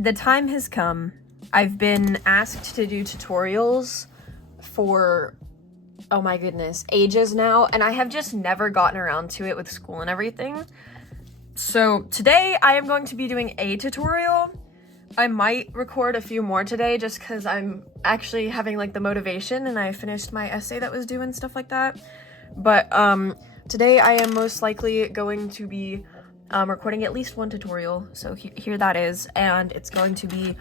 The time has come. I've been asked to do tutorials for, oh my goodness, ages now, and I have just never gotten around to it with school and everything. So today I am going to be doing a tutorial. I might record a few more today just because I'm actually having like the motivation and I finished my essay that was due and stuff like that. But today I am most likely going to be recording at least one tutorial. So here that is, and it's going to be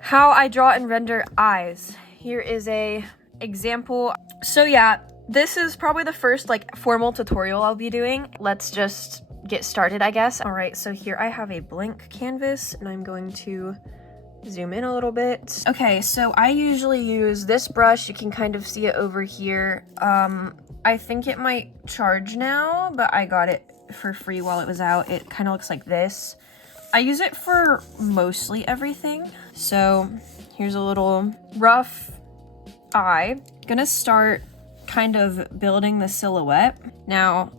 how I draw and render eyes. Here is a example. So yeah, this is probably the first like formal tutorial I'll be doing. Let's just get started, I guess. All right, so here I have a blank canvas and I'm going to zoom in a little bit. Okay, so I usually use this brush. You can kind of see it over here. I think it might charge now, but I got it for free while it was out. It kind of looks like this. I use it for mostly everything. So here's a little rough eye. Gonna start kind of building the silhouette. Now,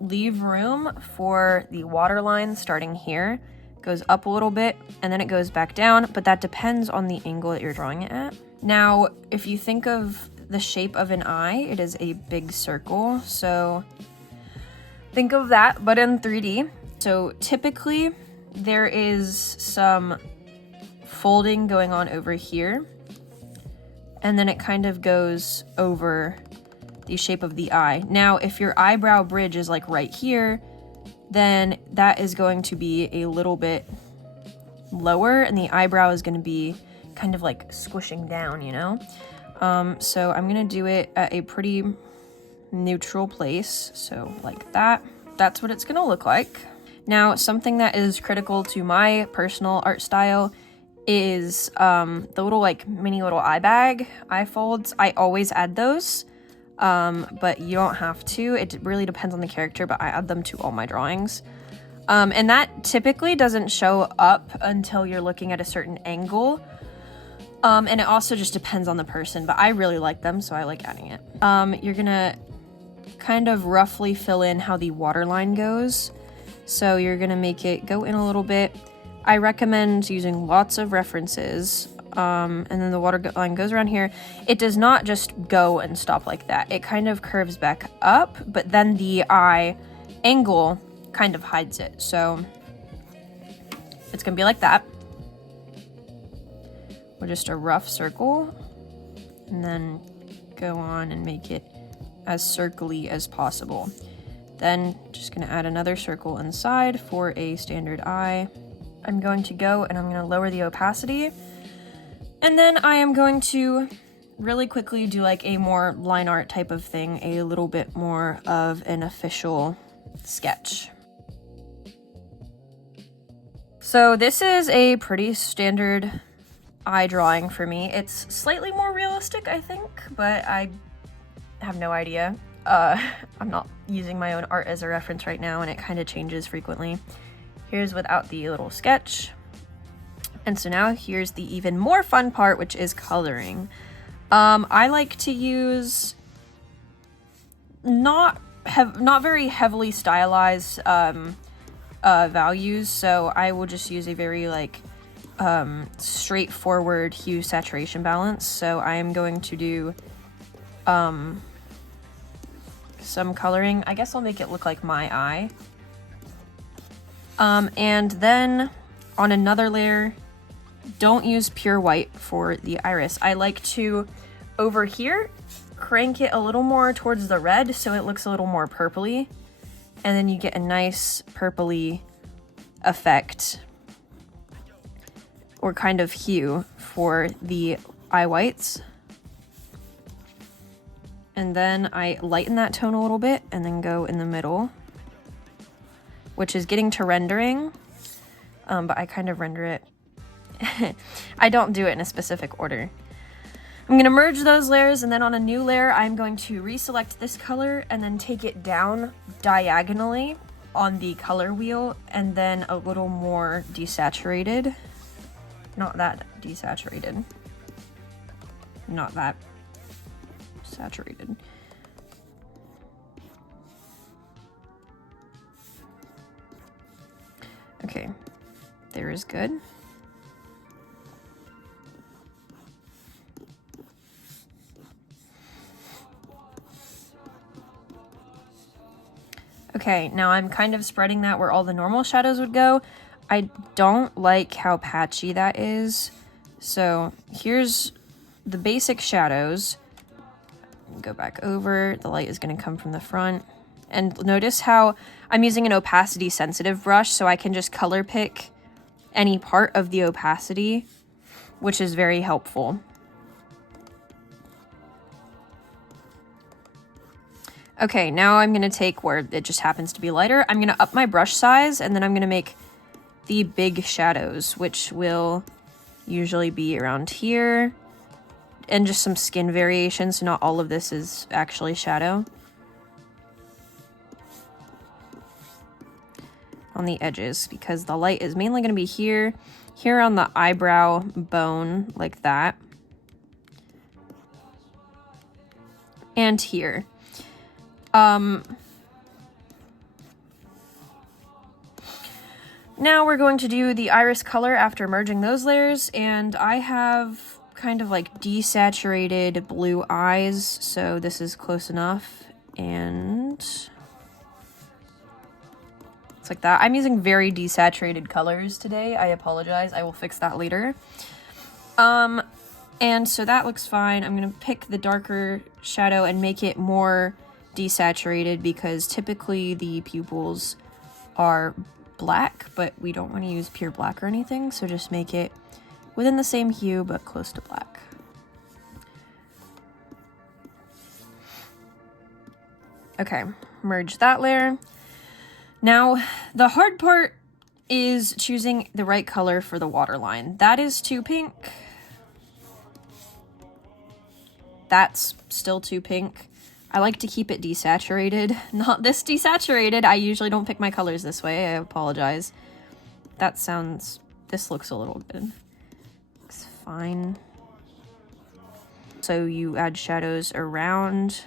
leave room for the waterline starting here. Goes up a little bit and then it goes back down, but that depends on the angle that you're drawing it at. Now, if you think of the shape of an eye, it is a big circle. So think of that, but in 3D. So typically there is some folding going on over here, and then it kind of goes over the shape of the eye. Now, if your eyebrow bridge is like right here, then that is going to be a little bit lower and the eyebrow is going to be kind of like squishing down, you know? So I'm going to do it at a pretty neutral place. So like that. That's what it's going to look like. Now, something that is critical to my personal art style is the little like mini little eye bag, eye folds. I always add those. But you don't have to. It really depends on the character, but I add them to all my drawings. And that typically doesn't show up until you're looking at a certain angle. And it also just depends on the person, but I really like them, so I like adding it. You're gonna kind of roughly fill in how the waterline goes. So you're gonna make it go in a little bit. I recommend using lots of references. And then the waterline goes around here. It does not just go and stop like that. It kind of curves back up, but then the eye angle kind of hides it. So it's gonna be like that. Or just a rough circle, and then go on and make it as circly as possible. Then just gonna add another circle inside for a standard eye. I'm going to go and I'm gonna lower the opacity. And then I am going to really quickly do like a more line art type of thing, a little bit more of an official sketch. So this is a pretty standard eye drawing for me. It's slightly more realistic, I think, but I have no idea. I'm not using my own art as a reference right now, and it kind of changes frequently. Here's without the little sketch. And so now here's the even more fun part, which is coloring. I like to use not very heavily stylized values, so I will just use a very like straightforward hue saturation balance. So I am going to do some coloring. I guess I'll make it look like my eye. And then on another layer, don't use pure white for the iris. I like to, over here, crank it a little more towards the red so it looks a little more purpley. And then you get a nice purpley effect or kind of hue for the eye whites. And then I lighten that tone a little bit and then go in the middle, which is getting to rendering, but I kind of render it. I don't do it in a specific order. I'm going to merge those layers, and then on a new layer, I'm going to reselect this color and then take it down diagonally on the color wheel, and then a little more desaturated. Not that desaturated. Not that saturated. Okay, there is good. Okay, now I'm kind of spreading that where all the normal shadows would go. I don't like how patchy that is. So here's the basic shadows. Go back over. The light is going to come from the front. And notice how I'm using an opacity sensitive brush, so I can just color pick any part of the opacity, which is very helpful. Okay, now I'm going to take where it just happens to be lighter. I'm going to up my brush size, and then I'm going to make the big shadows, which will usually be around here. And just some skin variations, so not all of this is actually shadow. On the edges, because the light is mainly going to be here, here on the eyebrow bone, like that. And here. Now we're going to do the iris color after merging those layers, and I have kind of like desaturated blue eyes, so this is close enough, and it's like that. I'm using very desaturated colors today. I apologize. I will fix that later. And so that looks fine. I'm going to pick the darker shadow and make it more desaturated because typically the pupils are black, but we don't want to use pure black or anything, so just make it within the same hue but close to black. Okay, merge that layer. Now, the hard part is choosing the right color for the waterline. That is too pink. That's still too pink. I like to keep it desaturated. Not this desaturated. I usually don't pick my colors this way. I apologize. That sounds... This looks a little good. Looks fine. So you add shadows around,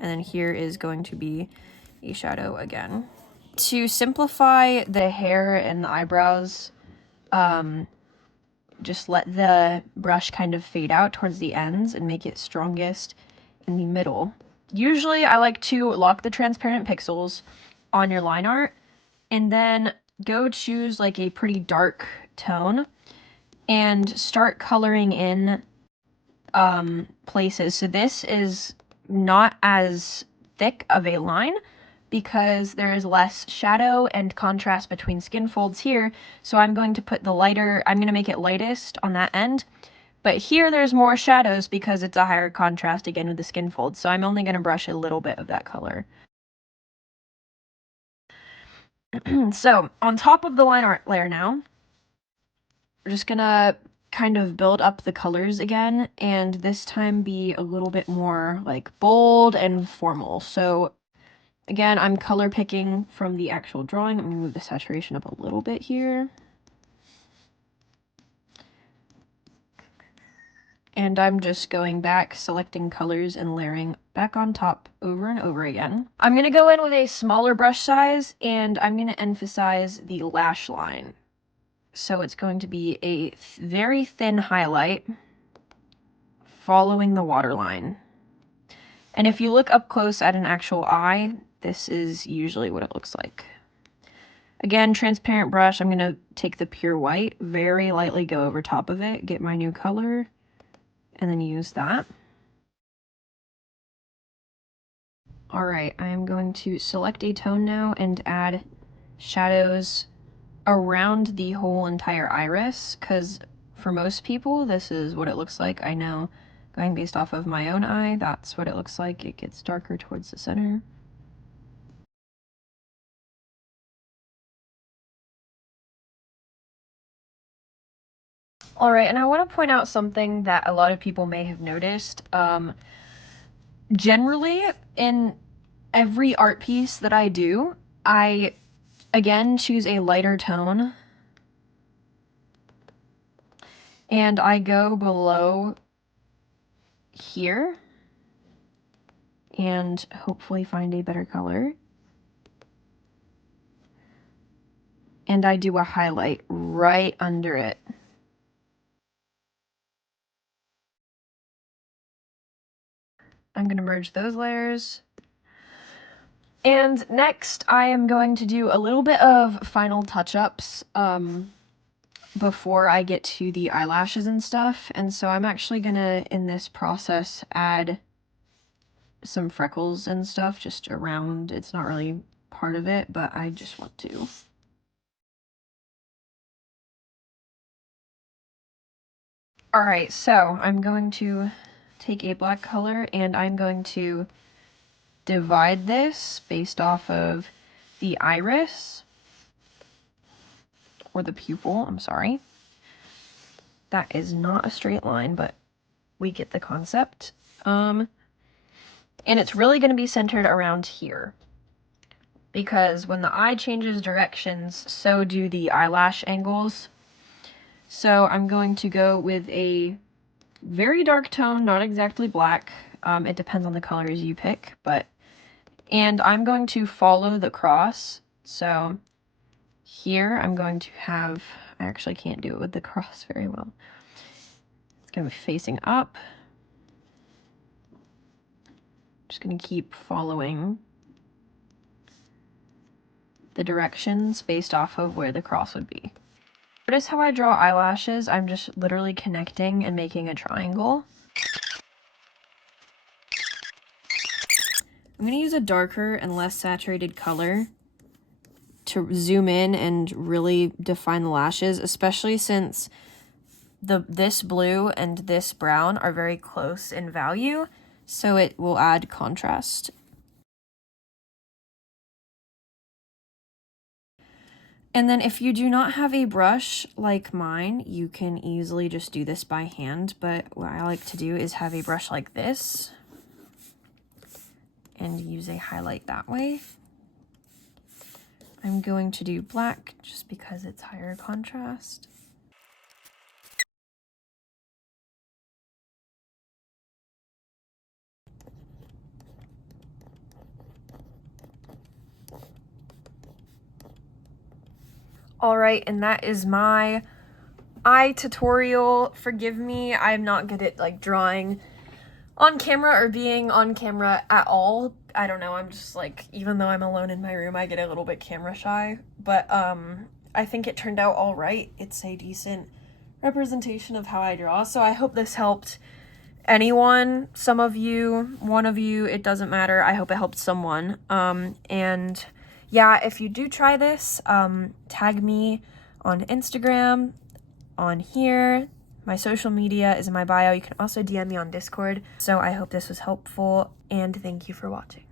and then here is going to be a shadow again. To simplify the hair and the eyebrows, just let the brush kind of fade out towards the ends and make it strongest in the middle. Usually I like to lock the transparent pixels on your line art and then go choose like a pretty dark tone and start coloring in places. So this is not as thick of a line because there is less shadow and contrast between skin folds here. So I'm going to put the lighter, I'm going to make it lightest on that end. But here there's more shadows because it's a higher contrast again with the skin folds. So I'm only going to brush a little bit of that color. So on top of the line art layer now, we're just going to kind of build up the colors again, and this time be a little bit more like bold and formal. So again, I'm color picking from the actual drawing. I'm going to move the saturation up a little bit here. And I'm just going back, selecting colors and layering back on top over and over again. I'm going to go in with a smaller brush size, and I'm going to emphasize the lash line. So it's going to be a very thin highlight following the waterline. And if you look up close at an actual eye, this is usually what it looks like. Again, transparent brush, I'm going to take the pure white, very lightly go over top of it, get my new color, and then use that. Alright, I am going to select a tone now and add shadows around the whole entire iris, because for most people, this is what it looks like. I know, going based off of my own eye, that's what it looks like. It gets darker towards the center. Alright, and I want to point out something that a lot of people may have noticed. Generally, in every art piece that I do, I, again, choose a lighter tone. And I go below here and hopefully find a better color. And I do a highlight right under it. I'm going to merge those layers. And next I am going to do a little bit of final touch-ups before I get to the eyelashes and stuff. And so I'm actually gonna, in this process, add some freckles and stuff just around. It's not really part of it, but I just want to. Alright, so I'm going to take a black color and I'm going to divide this based off of the iris, or the pupil, I'm sorry. That is not a straight line, but we get the concept. And it's really going to be centered around here, because when the eye changes directions, so do the eyelash angles. So I'm going to go with a very dark tone, not exactly black. It depends on the colors you pick, and I'm going to follow the cross. So here I'm going to have, I actually can't do it with the cross very well. It's going to be facing up. Just going to keep following the directions based off of where the cross would be. Notice how I draw eyelashes? I'm just literally connecting and making a triangle. I'm going to use a darker and less saturated color to zoom in and really define the lashes, especially since this blue and this brown are very close in value, so it will add contrast. And then if you do not have a brush like mine, you can easily just do this by hand, but what I like to do is have a brush like this and use a highlight that way. I'm going to do black just because it's higher contrast. Alright, and that is my eye tutorial. Forgive me, I'm not good at like drawing on camera or being on camera at all. I don't know, I'm just like, even though I'm alone in my room, I get a little bit camera shy. But I think it turned out all right. It's a decent representation of how I draw, so I hope this helped anyone, some of you, one of you, it doesn't matter. I hope it helped someone. And yeah, if you do try this, tag me on Instagram, on here. My social media is in my bio. You can also DM me on Discord. So I hope this was helpful, and thank you for watching.